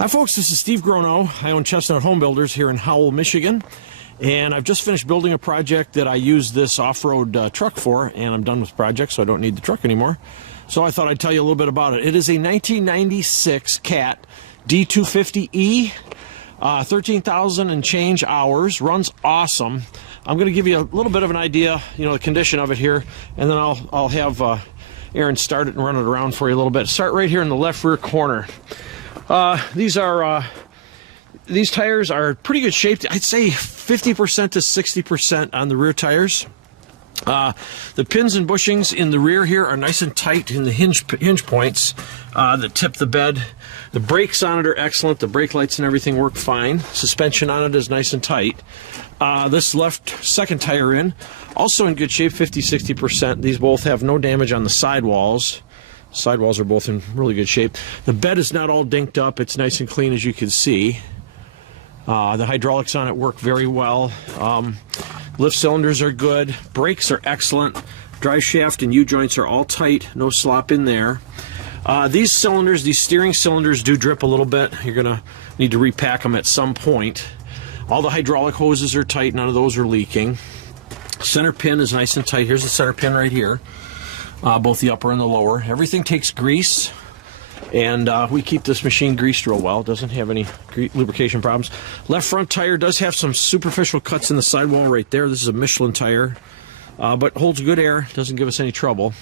Hi folks, this is Steve Grono. I own Chestnut Home Builders here in Howell, Michigan. And I've just finished building a project that I use this off-road truck for, and I'm done with the project, so I don't need the truck anymore. So I thought I'd tell you a little bit about it. It is a 1996 Cat D250E, 13,000 and change hours, runs awesome. I'm going to give you a little bit of an idea, the condition of it here, and then I'll have Aaron start it and run it around for you a little bit. Start right here in the left rear corner. These tires are pretty good shape. I'd say 50% to 60% on the rear tires. The pins and bushings in the rear here are nice and tight in the hinge points that tip the bed. The brakes on it are excellent. The brake lights and everything work fine. Suspension on it is nice and tight. This left second tire in, also in good shape, 50-60%. These both have no damage on the sidewalls. Sidewalls are both in really good shape. The bed is not all dinked up. It's nice and clean, as you can see. The hydraulics on it work very well. Lift cylinders are good. Brakes are excellent. Drive shaft and U-joints are all tight. No slop in there. These steering cylinders do drip a little bit. You're going to need to repack them at some point. All the hydraulic hoses are tight. None of those are leaking. Center pin is nice and tight. Here's the center pin right here. Both the upper and the lower. Everything takes grease, and we keep this machine greased real well. It doesn't have any lubrication problems. Left front tire does have some superficial cuts in the sidewall right there. This is a Michelin tire, but holds good air, doesn't give us any trouble.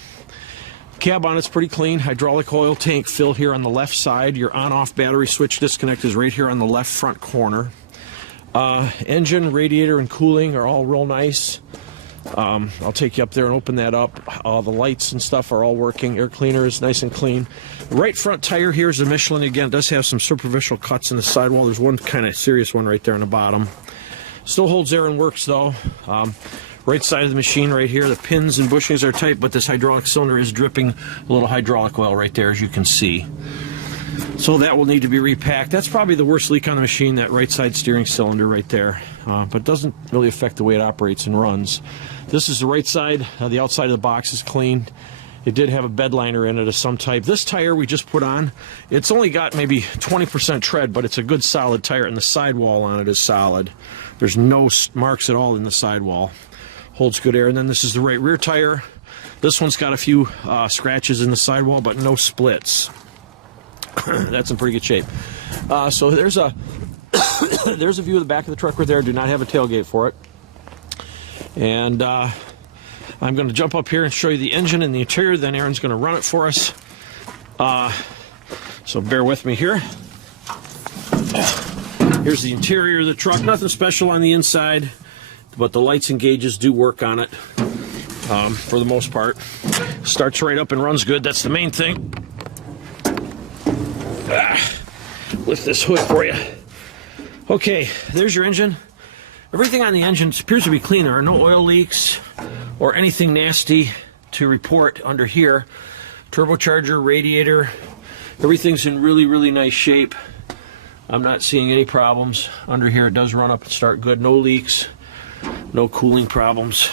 Cab on it's pretty clean. Hydraulic oil tank fill here on the left side. Your on-off battery switch disconnect is right here on the left front corner. Engine, radiator, and cooling are all real nice. I'll take you up there and open that up. The lights and stuff are all working. Air cleaner is nice and clean. The right front tire here is a Michelin. Again, it does have some superficial cuts in the sidewall. There's one kind of serious one right there on the bottom. Still holds air and works though. Right side of the machine right here, the pins and bushings are tight, but this hydraulic cylinder is dripping a little hydraulic oil right there, as you can see. So that will need to be repacked. That's probably the worst leak on the machine, that right side steering cylinder right there. But doesn't really affect the way it operates and runs. This is the right side. The outside of the box is clean. It did have a bed liner in it of some type. This tire we just put on, it's only got maybe 20% tread, but it's a good solid tire, and the sidewall on it is solid. There's no marks at all in the sidewall. Holds good air. And then this is the right rear tire. This one's got a few scratches in the sidewall, but no splits. That's in pretty good shape. So there's a there's a view of the back of the truck right there. Do not have a tailgate for it. And I'm going to jump up here and show you the engine and the interior. Then Aaron's going to run it for us. So bear with me here. Here's the interior of the truck. Nothing special on the inside, but the lights and gauges do work on it for the most part. Starts right up and runs good. That's the main thing. Lift this hood for you. Okay, there's your engine. Everything on the engine appears to be clean. There are no oil leaks or anything nasty to report under here. Turbocharger, radiator, everything's in really, really nice shape. I'm not seeing any problems under here. It does run up and start good. No leaks, no cooling problems.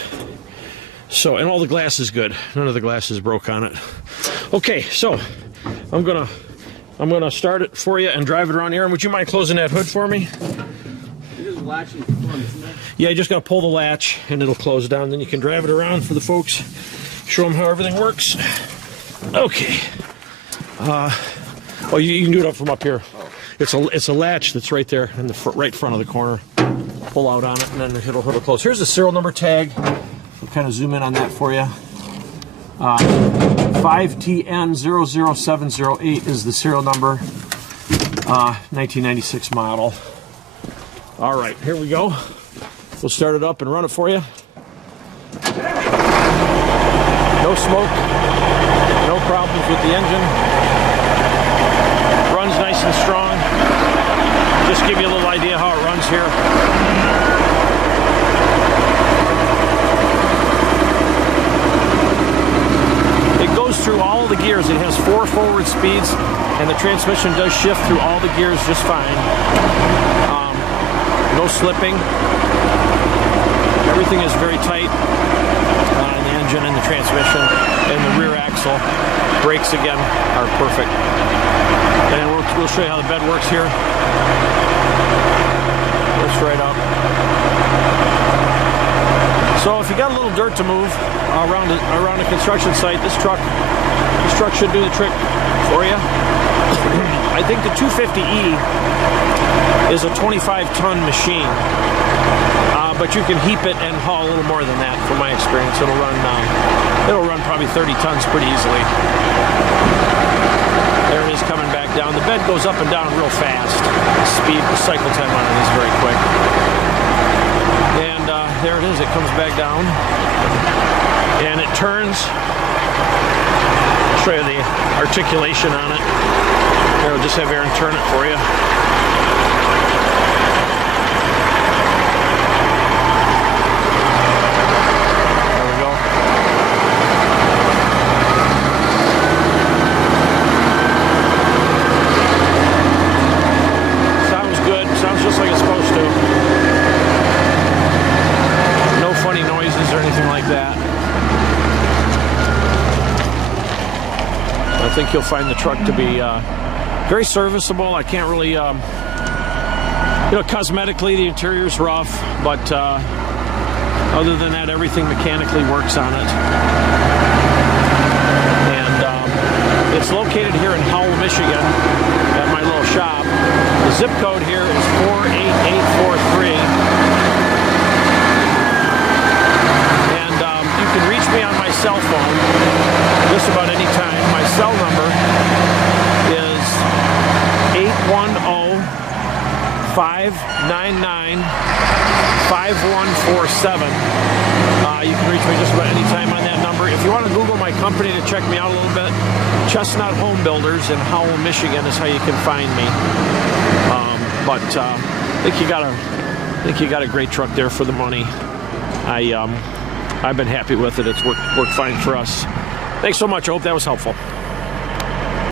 So, and all the glass is good. None of the glass is broke on it. Okay, so I'm gonna start it for you and drive it around. Aaron, would you mind closing that hood for me? Latch in front, isn't it? Yeah, you just gotta pull the latch and it'll close down. Then you can drive it around for the folks. Show them how everything works. Okay. Oh, you can do it up from up here. Oh. It's a latch that's right there in the right front of the corner. Pull out on it and then it'll close. Here's the serial number tag. We'll kind of zoom in on that for you. 5TN00708 is the serial number. 1996 model. All right, here we go. We'll start it up and run it for you. No smoke, no problems with the engine. Runs nice and strong. Just give you a little idea how it runs here. It goes through all the gears. It has 4 forward speeds, and the transmission does shift through all the gears just fine. No slipping. Everything is very tight in the engine and the transmission and the rear axle. console. Brakes again are perfect. And we'll show you how the bed works here. Lifts right up. So if you got a little dirt to move around a construction site, this truck should do the trick for you. I think the 250E is a 25-ton machine, but you can heap it and haul a little more than that. From my experience, it'll run probably 30 tons pretty easily. There it is coming back down. The bed goes up and down real fast. The cycle time on it is very quick. And there it is. It comes back down, and it turns. I'll show you the articulation on it. Here, I'll just have Aaron turn it for you. There we go. Sounds good. Sounds just like it's supposed to. No funny noises or anything like that. I think you'll find the truck to be very serviceable. I can't really, cosmetically the interior's rough, but other than that, everything mechanically works on it. And it's located here in Howell, Michigan, at my little shop. The zip code here is 48843. And you can reach me on my cell phone just about any time. My cell number is 810-599-5147. You can reach me just about any time on that number. If you want to Google my company to check me out a little bit, Chestnut Home Builders in Howell, Michigan is how you can find me. I think you got a great truck there for the money. I've been happy with it. It's worked fine for us. Thanks so much. I hope that was helpful.